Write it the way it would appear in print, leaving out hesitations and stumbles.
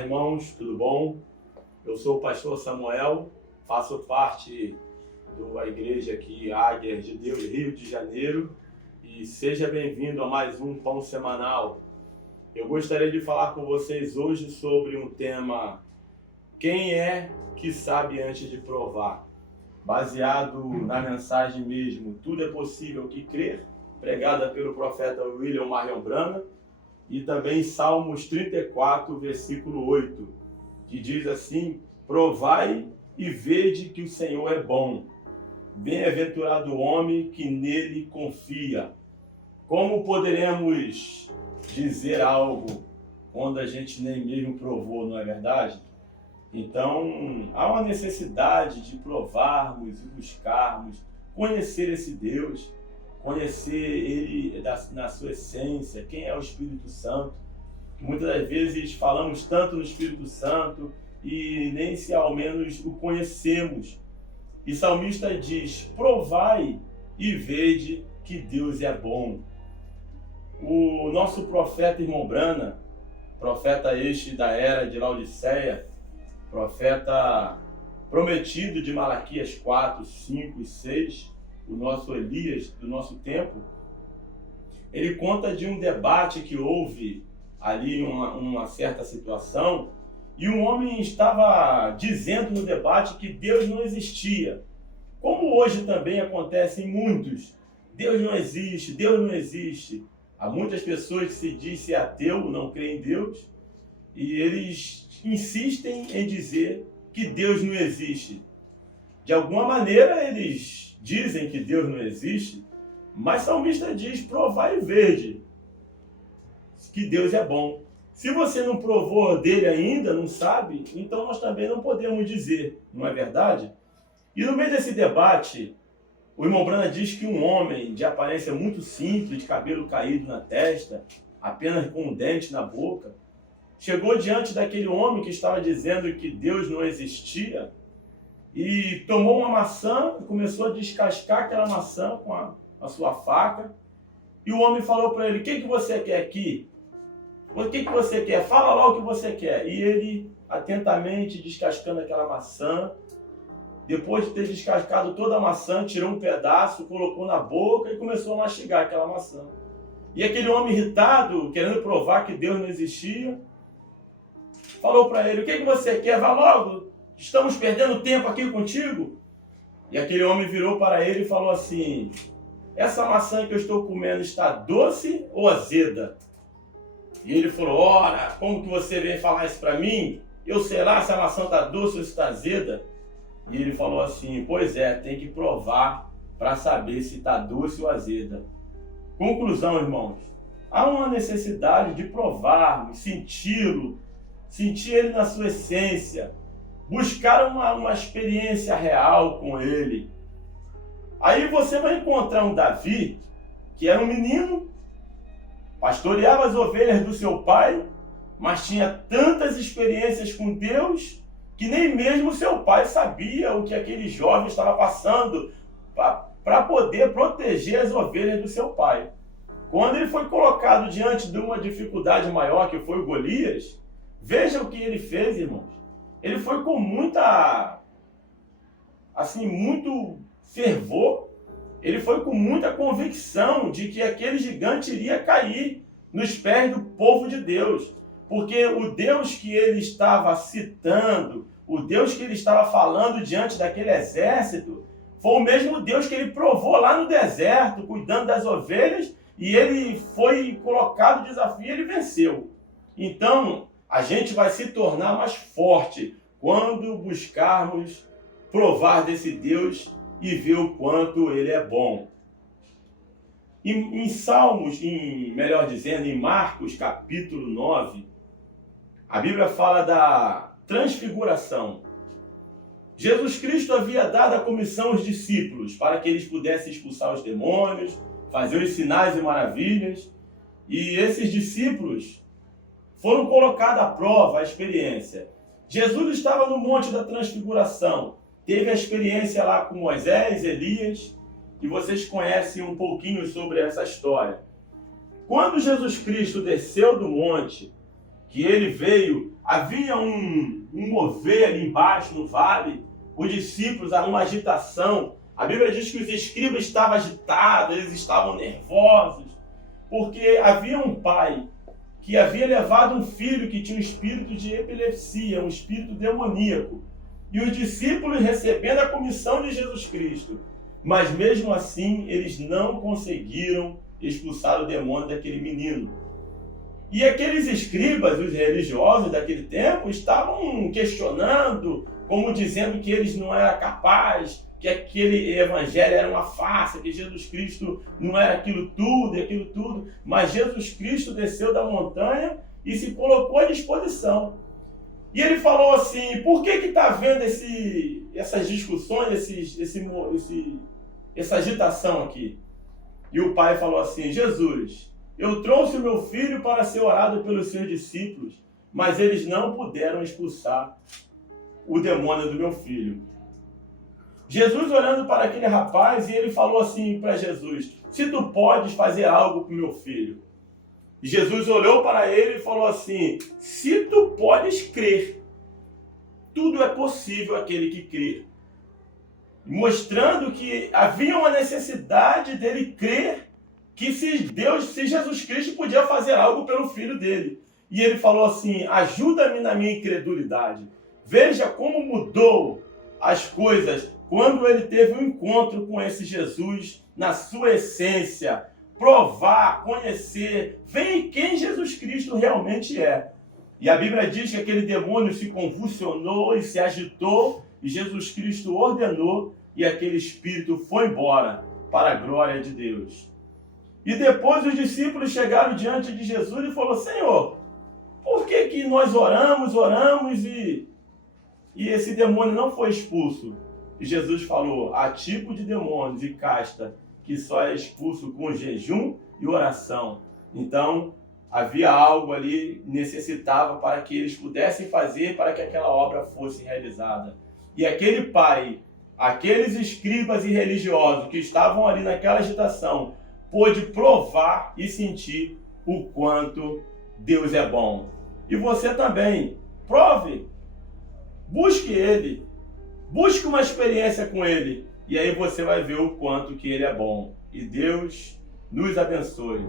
Olá, irmãos, tudo bom? Eu sou o pastor Samuel, faço parte da igreja aqui, Águias de Deus, Rio de Janeiro, e seja bem-vindo a mais um Pão Semanal. Eu gostaria de falar com vocês hoje sobre um tema: quem é que sabe antes de provar? Baseado na mensagem mesmo, Tudo é Possível que Crer, pregada pelo profeta William Marion Branham, e também Salmos 34, versículo 8, que diz assim: provai e vede que o Senhor é bom. Bem-aventurado o homem que nele confia. Como poderemos dizer algo quando a gente nem mesmo provou, não é verdade? Então, há uma necessidade de provarmos e buscarmos conhecer esse Deus, conhecer Ele na sua essência, quem é o Espírito Santo. Muitas das vezes falamos tanto no Espírito Santo e nem se ao menos o conhecemos. E o salmista diz: provai e vede que Deus é bom. O nosso profeta irmão Branham, profeta este da era de Laodiceia, profeta prometido de Malaquias 4, 5 e 6, o nosso Elias do nosso tempo, ele conta de um debate que houve ali, uma certa situação, e um homem estava dizendo no debate que Deus não existia. Como hoje também acontece em muitos: Deus não existe, Deus não existe. Há muitas pessoas que se dizem ser ateu, não creem em Deus, e eles insistem em dizer que Deus não existe. De alguma maneira eles dizem que Deus não existe, mas o salmista diz: provai e vede que Deus é bom. Se você não provou dele ainda, não sabe, então nós também não podemos dizer, não é verdade? E no meio desse debate, o irmão Branham diz que um homem de aparência muito simples, de cabelo caído na testa, apenas com um dente na boca, chegou diante daquele homem que estava dizendo que Deus não existia e tomou uma maçã e começou a descascar aquela maçã com a sua faca. E o homem falou para ele: o que você quer aqui? O que você quer? Fala lá o que você quer. E ele, atentamente descascando aquela maçã, depois de ter descascado toda a maçã, tirou um pedaço, colocou na boca e começou a mastigar aquela maçã. E aquele homem irritado, querendo provar que Deus não existia, falou para ele: o que você quer? Vá logo, estamos perdendo tempo aqui contigo. E aquele homem virou para ele e falou assim: essa maçã que eu estou comendo está doce ou azeda? E ele falou: ora, como que você vem falar isso para mim? Eu sei lá se a maçã está doce ou se está azeda. E ele falou assim: pois é, tem que provar para saber se está doce ou azeda. Conclusão, irmãos: há uma necessidade de provarmos, senti-lo, sentir ele na sua essência, buscar uma experiência real com ele. Aí você vai encontrar um Davi, que era um menino, pastoreava as ovelhas do seu pai, mas tinha tantas experiências com Deus que nem mesmo seu pai sabia o que aquele jovem estava passando para poder proteger as ovelhas do seu pai. Quando ele foi colocado diante de uma dificuldade maior, que foi o Golias, veja o que ele fez, irmãos. Ele foi com muito fervor, ele foi com muita convicção de que aquele gigante iria cair nos pés do povo de Deus. Porque o Deus que ele estava citando, o Deus que ele estava falando diante daquele exército, foi o mesmo Deus que ele provou lá no deserto, cuidando das ovelhas, e ele foi colocado o desafio e ele venceu. Então, a gente vai se tornar mais forte quando buscarmos provar desse Deus e ver o quanto ele é bom. Em Salmos, melhor dizendo, em Marcos capítulo 9, a Bíblia fala da transfiguração. Jesus Cristo havia dado a comissão aos discípulos para que eles pudessem expulsar os demônios, fazer os sinais e maravilhas. E esses discípulos foram colocados à prova, a experiência. Jesus estava no Monte da Transfiguração, teve a experiência lá com Moisés, Elias, e vocês conhecem um pouquinho sobre essa história. Quando Jesus Cristo desceu do monte, que ele veio, havia um mover ali embaixo no vale, os discípulos, uma agitação. A Bíblia diz que os escribas estavam agitados, eles estavam nervosos, porque havia um pai que havia levado um filho que tinha um espírito de epilepsia, um espírito demoníaco. E os discípulos recebendo a comissão de Jesus Cristo. Mas mesmo assim, eles não conseguiram expulsar o demônio daquele menino. E aqueles escribas, os religiosos daquele tempo, estavam questionando, como dizendo que eles não eram capazes, que aquele evangelho era uma farsa, que Jesus Cristo não era aquilo tudo e aquilo tudo. Mas Jesus Cristo desceu da montanha e se colocou à disposição. E ele falou assim, por que está havendo essas discussões, essa agitação aqui? E o pai falou assim, Jesus, eu trouxe o meu filho para ser orado pelos seus discípulos, mas eles não puderam expulsar o demônio do meu filho. Jesus olhando para aquele rapaz e ele falou assim para Jesus, se tu podes fazer algo para o meu filho. E Jesus olhou para ele e falou assim, se tu podes crer, tudo é possível aquele que crê. Mostrando que havia uma necessidade dele crer que se Jesus Cristo podia fazer algo pelo filho dele. E ele falou assim, ajuda-me na minha incredulidade. Veja como mudou as coisas quando ele teve um encontro com esse Jesus na sua essência. Provar, conhecer, ver quem Jesus Cristo realmente é. E a Bíblia diz que aquele demônio se convulsionou e se agitou, e Jesus Cristo ordenou, e aquele espírito foi embora, para a glória de Deus. E depois os discípulos chegaram diante de Jesus e falaram, Senhor, por que nós oramos e esse demônio não foi expulso? E Jesus falou, há tipo de demônios e casta que só é expulso com jejum e oração. Então, havia algo ali, necessitava para que eles pudessem fazer para que aquela obra fosse realizada. E aquele pai, aqueles escribas e religiosos que estavam ali naquela agitação, pôde provar e sentir o quanto Deus é bom. E você também, prove, busque Ele, busque uma experiência com Ele, e aí você vai ver o quanto que Ele é bom. E Deus nos abençoe.